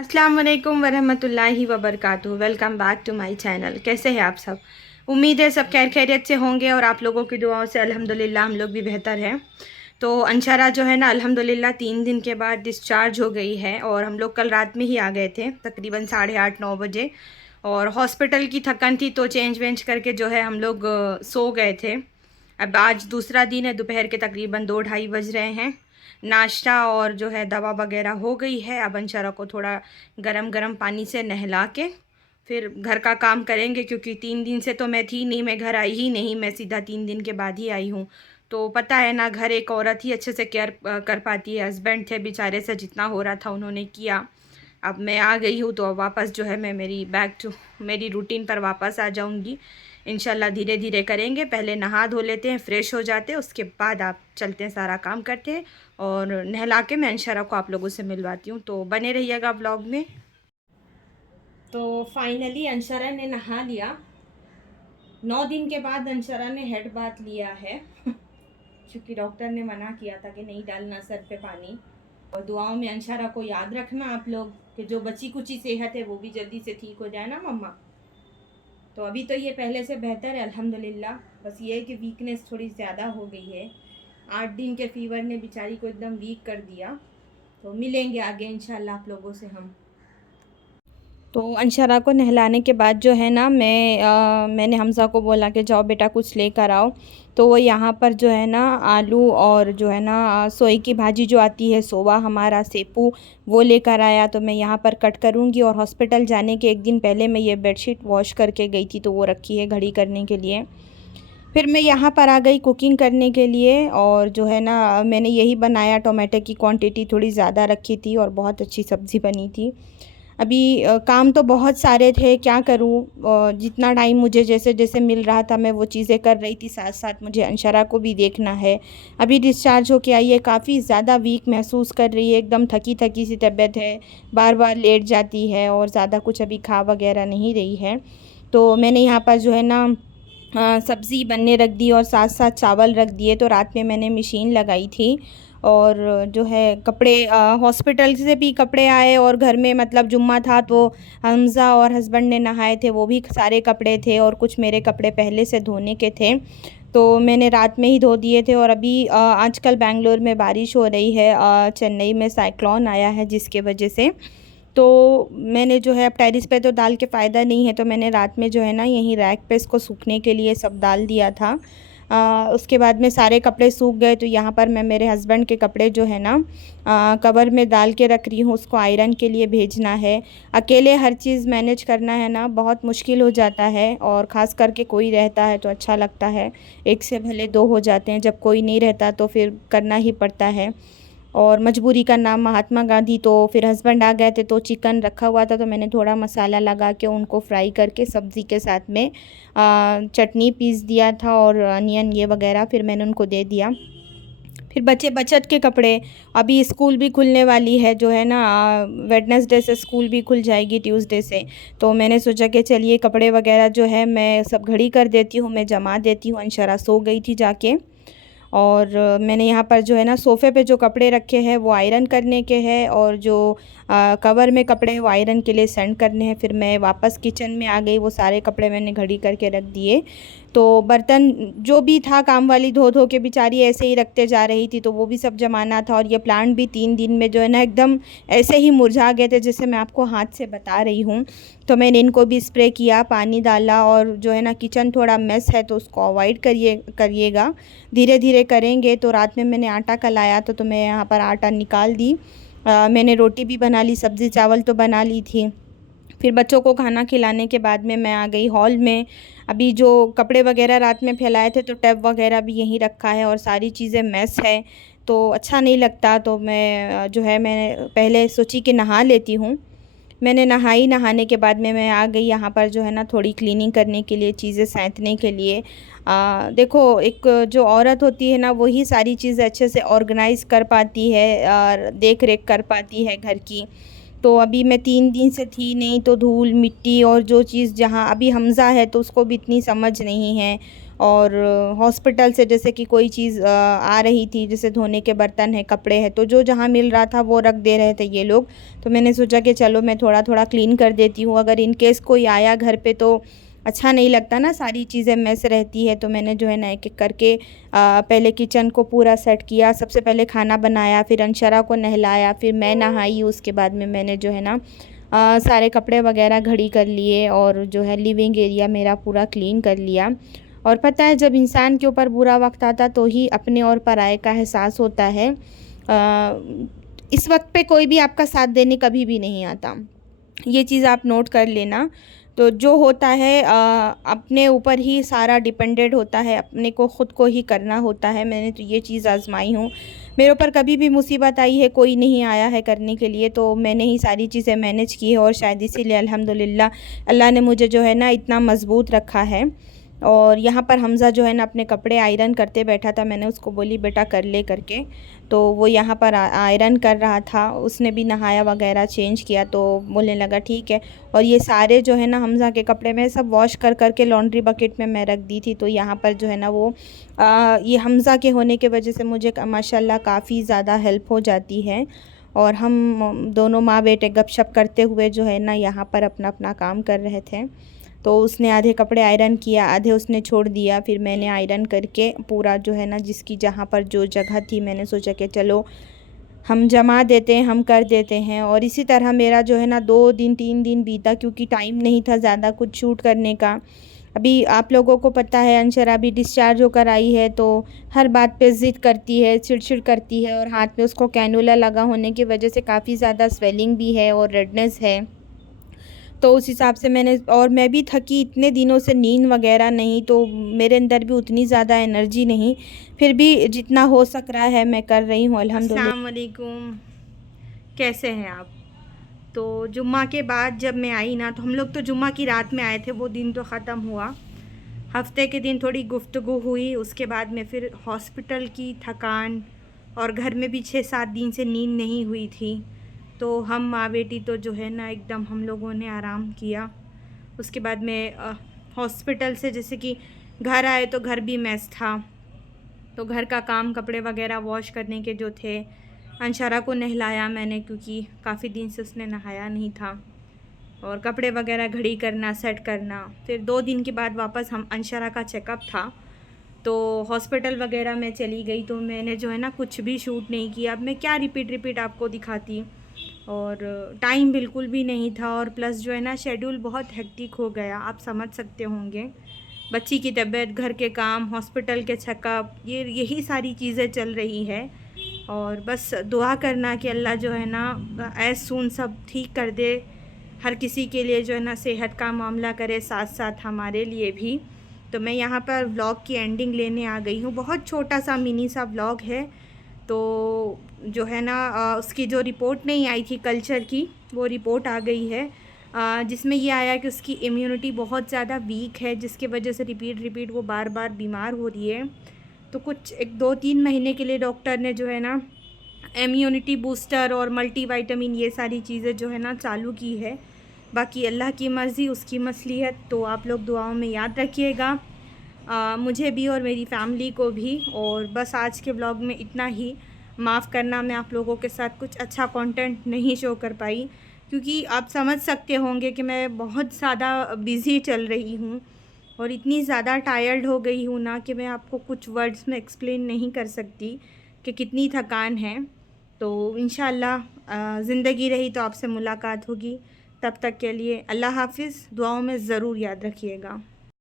अस्सलाम वालेकुम वरहमतुल्लाहि वबरकातुहू। Welcome back to my channel. कैसे हैं आप सब? उम्मीद है सब खैर खैरियत से होंगे और आप लोगों की दुआओं से अल्हम्दुलिल्लाह हम लोग भी बेहतर हैं। तो अंशरा जो है ना अल्हम्दुलिल्लाह 3 दिन के बाद डिस्चार्ज हो गई है और हम लोग कल रात में ही आ गए थे तकरीबन 8:30-9 बजे। और हॉस्पिटल की थकन थी तो चेंज वेंज करके जो है हम लोग सो गए थे। अब आज दूसरा दिन है, दोपहर के तकरीबन 2-2:30 बज रहे हैं। नाश्ता और जो है दवा वगैरह हो गई है। अब अंशरा को थोड़ा गरम गरम पानी से नहला के फिर घर का काम करेंगे, क्योंकि 3 दिन से तो मैं थी नहीं, मैं घर आई ही नहीं, मैं सीधा 3 दिन के बाद ही आई हूँ। तो पता है ना, घर एक औरत ही अच्छे से केयर कर पाती है। हस्बैंड थे बेचारे, से जितना हो रहा था उन्होंने किया। अब मैं आ गई हूँ तो अब वापस जो है मैं मेरी बैक टू मेरी रूटीन पर वापस आ जाऊँगी। इंशाल्लाह धीरे धीरे करेंगे। पहले नहा धो लेते हैं, फ़्रेश हो जाते हैं, उसके बाद आप चलते हैं, सारा काम करते हैं। और नहला के मैं अंशरा को आप लोगों से मिलवाती हूँ, तो बने रहिएगा व्लॉग में। तो फाइनली अंशरा ने नहा लिया। 9 दिन के बाद अंशरा ने हेड बाथ लिया है क्योंकि डॉक्टर ने मना किया था कि नहीं डालना सर पे पानी। और दुआओं में अंशरा को याद रखना आप लोग, कि जो बची कुची सेहत है वो भी जल्दी से ठीक हो जाए ना मम्मा। तो अभी तो ये पहले से बेहतर है अल्हम्दुलिल्लाह। बस ये है कि वीकनेस थोड़ी ज़्यादा हो गई है। 8 दिन के फीवर ने बेचारी को एकदम वीक कर दिया। तो मिलेंगे आगे इंशाल्लाह आप लोगों से हम। तो अंशरा को नहलाने के बाद जो है ना मैंने हमज़ा को बोला कि जाओ बेटा कुछ लेकर आओ। तो वो यहाँ पर जो है ना आलू और जो है ना सोई की भाजी जो आती है, सोवा हमारा सेपू, वो लेकर आया। तो मैं यहाँ पर कट करूँगी। और हॉस्पिटल जाने के एक दिन पहले मैं ये बेडशीट वॉश करके गई थी, तो वो रखी है घड़ी करने के लिए। फिर मैं यहाँ पर आ गई कुकिंग करने के लिए। और जो है ना मैंने यही बनाया, टोमेटो की क्वांटिटी थोड़ी ज़्यादा रखी थी और बहुत अच्छी सब्ज़ी बनी थी। अभी काम तो बहुत सारे थे, क्या करूँ। जितना टाइम मुझे जैसे जैसे मिल रहा था मैं वो चीज़ें कर रही थी, साथ साथ मुझे अंशरा को भी देखना है। अभी डिस्चार्ज होके आई है, काफ़ी ज़्यादा वीक महसूस कर रही है, एकदम थकी थकी सी तबीयत है, बार बार लेट जाती है और ज़्यादा कुछ अभी खा वगैरह नहीं रही है। तो मैंने यहाँ पर जो है ना सब्ज़ी बनने रख दी और साथ साथ चावल रख दिए। तो रात में मैंने मशीन लगाई थी। और जो है कपड़े हॉस्पिटल से भी कपड़े आए और घर में मतलब जुम्मा था तो हमज़ा और हस्बैंड ने नहाए थे, वो भी सारे कपड़े थे। और कुछ मेरे कपड़े पहले से धोने के थे तो मैंने रात में ही धो दिए थे। और अभी आजकल बेंगलोर में बारिश हो रही है, चेन्नई में साइक्लोन आया है जिसके वजह से। तो मैंने जो है अब टेरिस पे तो डाल के फ़ायदा नहीं है, तो मैंने रात में जो है ना यहीं रैक पे इसको सूखने के लिए सब डाल दिया था। उसके बाद में सारे कपड़े सूख गए। तो यहाँ पर मैं मेरे हस्बैंड के कपड़े जो है ना कवर में डाल के रख रही हूँ, उसको आयरन के लिए भेजना है। अकेले हर चीज़ मैनेज करना है ना, बहुत मुश्किल हो जाता है। और ख़ास करके कोई रहता है तो अच्छा लगता है, एक से भले दो हो जाते हैं, जब कोई नहीं रहता तो फिर करना ही पड़ता है। और मजबूरी का नाम महात्मा गांधी। तो फिर हस्बैंड आ गए थे तो चिकन रखा हुआ था, तो मैंने थोड़ा मसाला लगा के उनको फ्राई करके सब्ज़ी के साथ में चटनी पीस दिया था और अनियन ये वगैरह फिर मैंने उनको दे दिया। फिर बच्चे बचत के कपड़े, अभी स्कूल भी खुलने वाली है जो है ना, वेडनेसडे से स्कूल भी खुल जाएगी, ट्यूसडे से। तो मैंने सोचा कि चलिए कपड़े वगैरह जो है मैं सब घड़ी कर देती हूँ, मैं जमा देती हूँ। अंशरा सो गई थी जाके। और मैंने यहाँ पर जो है ना सोफ़े पे जो कपड़े रखे हैं वो आयरन करने के हैं, और जो कवर में कपड़े हैं वो आयरन के लिए सेंड करने हैं। फिर मैं वापस किचन में आ गई, वो सारे कपड़े मैंने घड़ी करके रख दिए। तो बर्तन जो भी था काम वाली धो धो के बेचारी ऐसे ही रखते जा रही थी, तो वो भी सब जमाना था। और ये प्लांट भी 3 दिन में जो है ना एकदम ऐसे ही मुरझा गए थे, जैसे मैं आपको हाथ से बता रही हूँ। तो मैंने इनको भी स्प्रे किया, पानी डाला। और जो है ना किचन थोड़ा मेस है तो उसको अवॉइड करिएगा, धीरे धीरे करेंगे। तो रात में मैंने आटा कलाया तो मैं यहाँ पर आटा निकाल दी। मैंने रोटी भी बना ली, सब्ज़ी चावल तो बना ली थी। फिर बच्चों को खाना खिलाने के बाद में मैं आ गई हॉल में। अभी जो कपड़े वगैरह रात में फैलाए थे तो टब वगैरह भी यहीं रखा है और सारी चीज़ें मेस है, तो अच्छा नहीं लगता। तो मैं जो है मैंने पहले सोची कि नहा लेती हूँ। मैंने नहाई, नहाने के बाद में मैं आ गई यहाँ पर जो है ना थोड़ी क्लीनिंग करने के लिए, चीज़ें सैंतने के लिए। देखो एक जो औरत होती है ना वही सारी चीज़ें अच्छे से ऑर्गेनाइज़ कर पाती है और देख रेख कर पाती है घर की। तो अभी मैं 3 दिन से थी नहीं, तो धूल मिट्टी और जो चीज़ जहाँ अभी हमज़ा है तो उसको भी इतनी समझ नहीं है। और हॉस्पिटल से जैसे कि कोई चीज़ आ रही थी, जैसे धोने के बर्तन हैं, कपड़े हैं, तो जो जहाँ मिल रहा था वो रख दे रहे थे ये लोग। तो मैंने सोचा कि चलो मैं थोड़ा थोड़ा क्लीन कर देती हूँ, अगर इन केस कोई आया घर पे तो अच्छा नहीं लगता ना, सारी चीज़ें मैस रहती है। तो मैंने जो है ना एक एक करके पहले किचन को पूरा सेट किया। सबसे पहले खाना बनाया, फिर अंशरा को नहलाया, फिर मैं नहाई। उसके बाद में मैंने जो है ना सारे कपड़े वगैरह घड़ी कर लिए और जो है लिविंग एरिया मेरा पूरा क्लीन कर लिया। और पता है जब इंसान के ऊपर बुरा वक्त आता तो ही अपने और पराये का एहसास होता है। इस वक्त पे कोई भी आपका साथ देने कभी भी नहीं आता, ये चीज़ आप नोट कर लेना। तो जो होता है अपने ऊपर ही सारा डिपेंडेंट होता है, अपने को ख़ुद को ही करना होता है। मैंने तो ये चीज़ आजमाई हूँ। मेरे ऊपर कभी भी मुसीबत आई है, कोई नहीं आया है करने के लिए, तो मैंने ही सारी चीज़ें मैनेज की है। और शायद इसीलिए अल्हम्दुलिल्लाह अल्लाह ने मुझे जो है ना इतना मज़बूत रखा है। और यहाँ पर हमज़ा जो है ना अपने कपड़े आयरन करते बैठा था, मैंने उसको बोली बेटा कर ले करके, तो वो यहाँ पर आयरन कर रहा था। उसने भी नहाया वगैरह चेंज किया तो बोलने लगा ठीक है। और ये सारे जो है ना हमज़ा के कपड़े मैं सब वॉश कर के लॉन्ड्री बकेट में मैं रख दी थी। तो यहाँ पर जो है ना वो ये हमज़ा के होने के वजह से मुझे माशाल्लाह काफ़ी ज़्यादा हेल्प हो जाती है। और हम दोनों माँ बेटे गपशप करते हुए जो है ना यहाँ पर अपना अपना काम कर रहे थे। तो उसने आधे कपड़े आयरन किया, आधे उसने छोड़ दिया, फिर मैंने आयरन करके पूरा जो है ना जिसकी जहाँ पर जो जगह थी मैंने सोचा कि चलो हम जमा देते हैं, हम कर देते हैं। और इसी तरह मेरा जो है ना 2 दिन 3 दिन बीता, क्योंकि टाइम नहीं था ज़्यादा कुछ शूट करने का। अभी आप लोगों को पता है अंशरा भी डिस्चार्ज होकर आई है, तो हर बात पे ज़िद करती है, चिड़चिड़ करती है। और हाथ में उसको कैनुला लगा होने की वजह से काफ़ी ज़्यादा स्वेलिंग भी है और रेडनेस है। तो उस हिसाब से मैंने, और मैं भी थकी, इतने दिनों से नींद वगैरह नहीं, तो मेरे अंदर भी उतनी ज़्यादा एनर्जी नहीं, फिर भी जितना हो सक रहा है मैं कर रही हूँ अल्हम्दुलिल्लाह। अस्सलाम वालेकुम, कैसे हैं आप? तो जुम्मा के बाद जब मैं आई ना, तो हम लोग तो जुम्मा की रात में आए थे, वो दिन तो ख़त्म हुआ। हफ्ते के दिन थोड़ी गुफ्तगू हुई, उसके बाद में फिर हॉस्पिटल की थकान और घर में भी 6-7 दिन से नींद नहीं हुई थी। तो हम माँ बेटी तो जो है ना एकदम हम लोगों ने आराम किया। उसके बाद में हॉस्पिटल से जैसे कि घर आए तो घर भी मैस था, तो घर का काम, कपड़े वगैरह वॉश करने के जो थे, अंशरा को नहलाया मैंने क्योंकि काफ़ी दिन से उसने नहाया नहीं था, और कपड़े वगैरह घड़ी करना, सेट करना। फिर 2 दिन के बाद वापस हम अंशरा का चेकअप था, तो हॉस्पिटल वगैरह में चली गई। तो मैंने जो है ना कुछ भी शूट नहीं किया। अब मैं क्या रिपीट आपको दिखाती, और टाइम बिल्कुल भी नहीं था। और प्लस जो है ना शेड्यूल बहुत हेक्टिक हो गया, आप समझ सकते होंगे। बच्ची की तबीयत, घर के काम, हॉस्पिटल के चेकअप, यही सारी चीज़ें चल रही है। और बस दुआ करना कि अल्लाह जो है ना एज़ सून सब ठीक कर दे, हर किसी के लिए जो है ना सेहत का मामला करे, साथ साथ हमारे लिए भी। तो मैं यहाँ पर व्लॉग की एंडिंग लेने आ गई हूँ। बहुत छोटा सा मिनी सा व्लॉग है। तो जो है ना उसकी जो रिपोर्ट नहीं आई थी कल्चर की, वो रिपोर्ट आ गई है, जिसमें ये आया कि उसकी इम्यूनिटी बहुत ज़्यादा वीक है, जिसके वजह से रिपीट वो बार बार बीमार हो रही है। तो कुछ 1-2-3 महीने के लिए डॉक्टर ने जो है ना इम्यूनिटी बूस्टर और मल्टीविटामिन ये सारी चीज़ें जो है ना चालू की है। बाकी अल्लाह की मर्ज़ी, उसकी मसलियत। तो आप लोग दुआओं में याद रखिएगा, मुझे भी और मेरी फैमिली को भी। और बस आज के व्लॉग में इतना ही। माफ़ करना, मैं आप लोगों के साथ कुछ अच्छा कंटेंट नहीं शो कर पाई, क्योंकि आप समझ सकते होंगे कि मैं बहुत ज़्यादा बिज़ी चल रही हूँ और इतनी ज़्यादा टायर्ड हो गई हूँ ना कि मैं आपको कुछ वर्ड्स में एक्सप्लेन नहीं कर सकती कि कितनी थकान है। तो इंशाअल्लाह ज़िंदगी रही तो आपसे मुलाकात होगी। तब तक के लिए अल्लाह हाफ़िज़। दुआओं में ज़रूर याद रखिएगा।